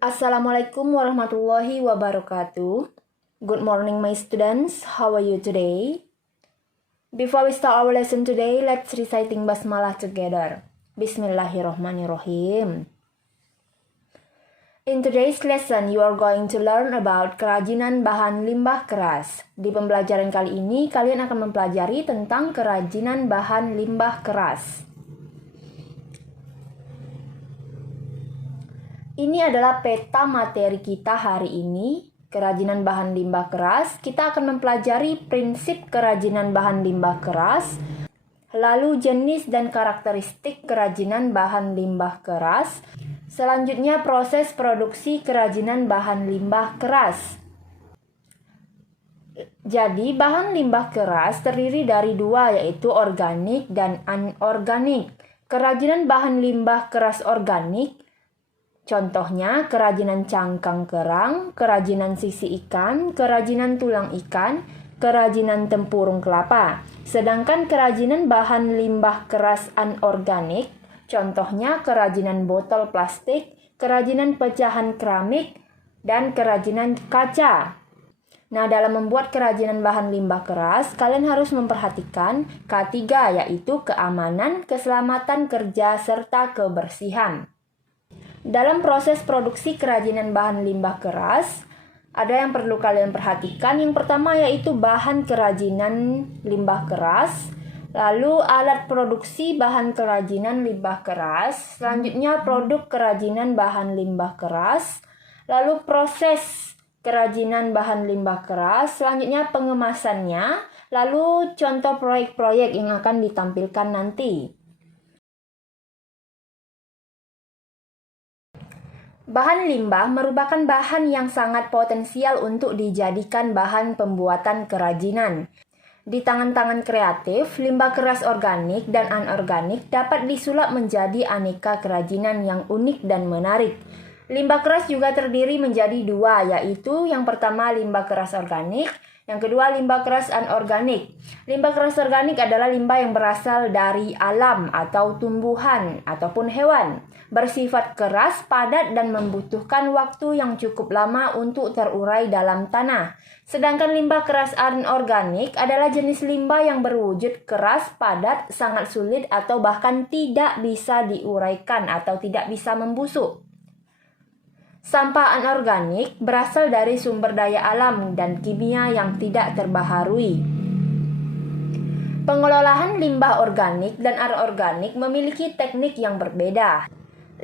Assalamualaikum warahmatullahi wabarakatuh. Good morning, my students. How are you today? Before we start our lesson today, let's reciting basmalah together. Bismillahirrahmanirrahim. In today's lesson, you are going to learn about kerajinan bahan limbah keras. Di pembelajaran kali ini, kalian akan mempelajari tentang kerajinan bahan limbah keras. Ini adalah peta materi kita hari ini, kerajinan bahan limbah keras. Kita akan mempelajari prinsip kerajinan bahan limbah keras, lalu jenis dan karakteristik kerajinan bahan limbah keras. Selanjutnya proses produksi kerajinan bahan limbah keras. Jadi bahan limbah keras terdiri dari dua, yaitu organik dan anorganik. Kerajinan bahan limbah keras organik contohnya kerajinan cangkang kerang, kerajinan sisi ikan, kerajinan tulang ikan, kerajinan tempurung kelapa. Sedangkan kerajinan bahan limbah keras anorganik, contohnya kerajinan botol plastik, kerajinan pecahan keramik, dan kerajinan kaca. Nah, dalam membuat kerajinan bahan limbah keras, kalian harus memperhatikan K3, yaitu keamanan, keselamatan kerja, serta kebersihan. Dalam proses produksi kerajinan bahan limbah keras, ada yang perlu kalian perhatikan. Yang pertama yaitu bahan kerajinan limbah keras, lalu alat produksi bahan kerajinan limbah keras, selanjutnya produk kerajinan bahan limbah keras, lalu proses kerajinan bahan limbah keras, selanjutnya pengemasannya, lalu contoh proyek-proyek yang akan ditampilkan nanti. Bahan limbah merupakan bahan yang sangat potensial untuk dijadikan bahan pembuatan kerajinan. Di tangan-tangan kreatif, limbah keras organik dan anorganik dapat disulap menjadi aneka kerajinan yang unik dan menarik. Limbah keras juga terdiri menjadi dua, yaitu yang pertama limbah keras organik, yang kedua limbah keras anorganik. Limbah keras organik adalah limbah yang berasal dari alam atau tumbuhan ataupun hewan. Bersifat keras, padat, dan membutuhkan waktu yang cukup lama untuk terurai dalam tanah. Sedangkan limbah keras anorganik adalah jenis limbah yang berwujud keras, padat, sangat sulit, atau bahkan tidak bisa diuraikan atau tidak bisa membusuk. Sampah anorganik berasal dari sumber daya alam dan kimia yang tidak terbaharui. Pengelolaan limbah organik dan anorganik memiliki teknik yang berbeda.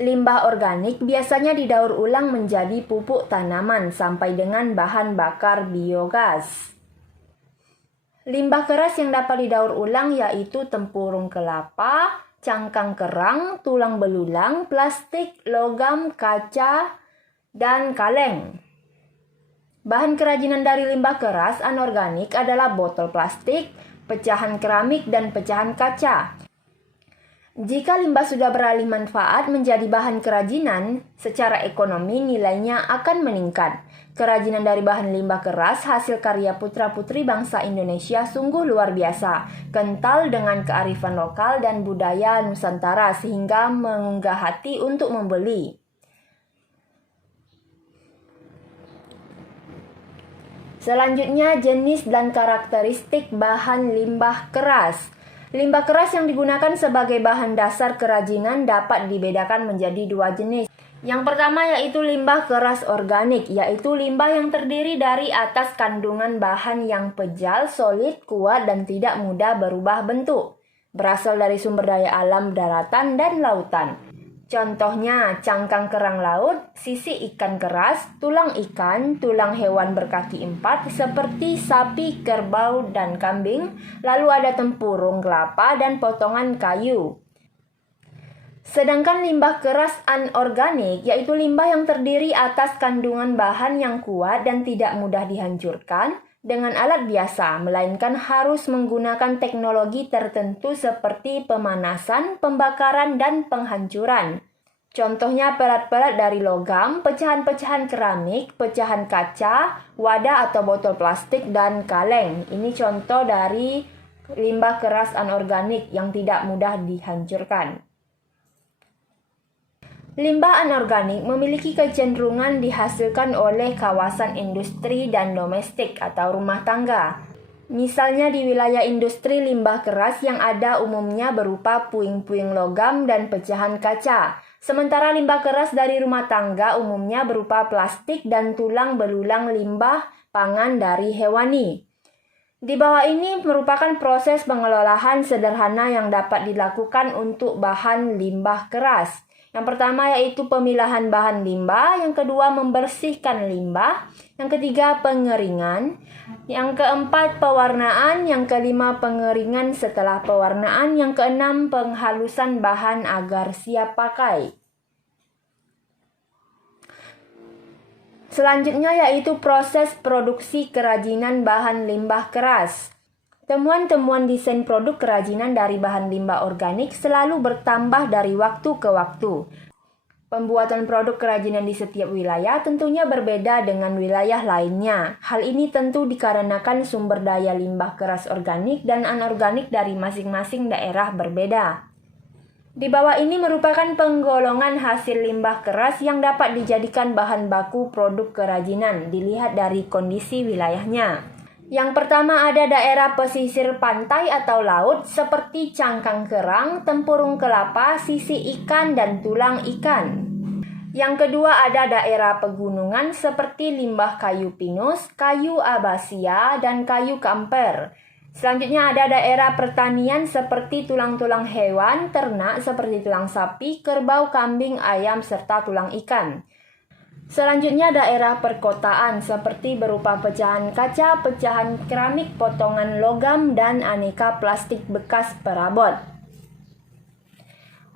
Limbah organik biasanya didaur ulang menjadi pupuk tanaman sampai dengan bahan bakar biogas. Limbah keras yang dapat didaur ulang yaitu tempurung kelapa, cangkang kerang, tulang belulang, plastik, logam, kaca, dan kaleng. Bahan kerajinan dari limbah keras anorganik adalah botol plastik, pecahan keramik, dan pecahan kaca. Jika limbah sudah beralih manfaat menjadi bahan kerajinan, secara ekonomi nilainya akan meningkat. Kerajinan dari bahan limbah keras hasil karya putra-putri bangsa Indonesia sungguh luar biasa, kental dengan kearifan lokal dan budaya Nusantara sehingga menggugah hati untuk membeli. Selanjutnya, jenis dan karakteristik bahan limbah keras. Limbah keras yang digunakan sebagai bahan dasar kerajinan dapat dibedakan menjadi dua jenis. Yang pertama yaitu limbah keras organik, yaitu limbah yang terdiri dari atas kandungan bahan yang pejal, solid, kuat, dan tidak mudah berubah bentuk. Berasal dari sumber daya alam daratan dan lautan. Contohnya cangkang kerang laut, sisi ikan keras, tulang ikan, tulang hewan berkaki 4 seperti sapi, kerbau, dan kambing, lalu ada tempurung kelapa dan potongan kayu. Sedangkan limbah keras anorganik yaitu limbah yang terdiri atas kandungan bahan yang kuat dan tidak mudah dihancurkan dengan alat biasa, melainkan harus menggunakan teknologi tertentu seperti pemanasan, pembakaran, dan penghancuran. Contohnya pelat-pelat dari logam, pecahan-pecahan keramik, pecahan kaca, wadah atau botol plastik, dan kaleng. Ini contoh dari limbah keras anorganik yang tidak mudah dihancurkan. Limbah anorganik memiliki kecenderungan dihasilkan oleh kawasan industri dan domestik atau rumah tangga. Misalnya di wilayah industri, limbah keras yang ada umumnya berupa puing-puing logam dan pecahan kaca. Sementara limbah keras dari rumah tangga umumnya berupa plastik dan tulang belulang limbah pangan dari hewani. Di bawah ini merupakan proses pengelolaan sederhana yang dapat dilakukan untuk bahan limbah keras. Yang pertama yaitu pemilahan bahan limbah, yang kedua membersihkan limbah, yang ketiga pengeringan, yang keempat pewarnaan, yang kelima pengeringan setelah pewarnaan, yang keenam penghalusan bahan agar siap pakai. Selanjutnya yaitu proses produksi kerajinan bahan limbah keras. Temuan-temuan desain produk kerajinan dari bahan limbah organik selalu bertambah dari waktu ke waktu. Pembuatan produk kerajinan di setiap wilayah tentunya berbeda dengan wilayah lainnya. Hal ini tentu dikarenakan sumber daya limbah keras organik dan anorganik dari masing-masing daerah berbeda. Di bawah ini merupakan penggolongan hasil limbah keras yang dapat dijadikan bahan baku produk kerajinan, dilihat dari kondisi wilayahnya. Yang pertama ada daerah pesisir pantai atau laut seperti cangkang kerang, tempurung kelapa, sisi ikan, dan tulang ikan. Yang kedua ada daerah pegunungan seperti limbah kayu pinus, kayu abasia, dan kayu kamper. Selanjutnya ada daerah pertanian seperti tulang-tulang hewan, ternak seperti tulang sapi, kerbau, kambing, ayam, serta tulang ikan. Selanjutnya daerah perkotaan seperti berupa pecahan kaca, pecahan keramik, potongan logam, dan aneka plastik bekas perabot.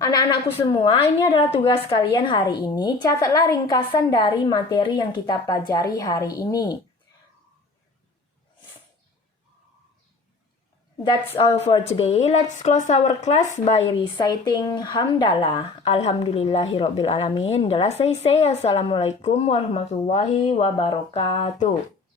Anak-anakku semua, ini adalah tugas kalian hari ini. Catatlah ringkasan dari materi yang kita pelajari hari ini. That's all for today. Let's close our class by reciting Hamdalah. Alhamdulillahirobbilalamin. Assalamualaikum warahmatullahi wabarakatuh.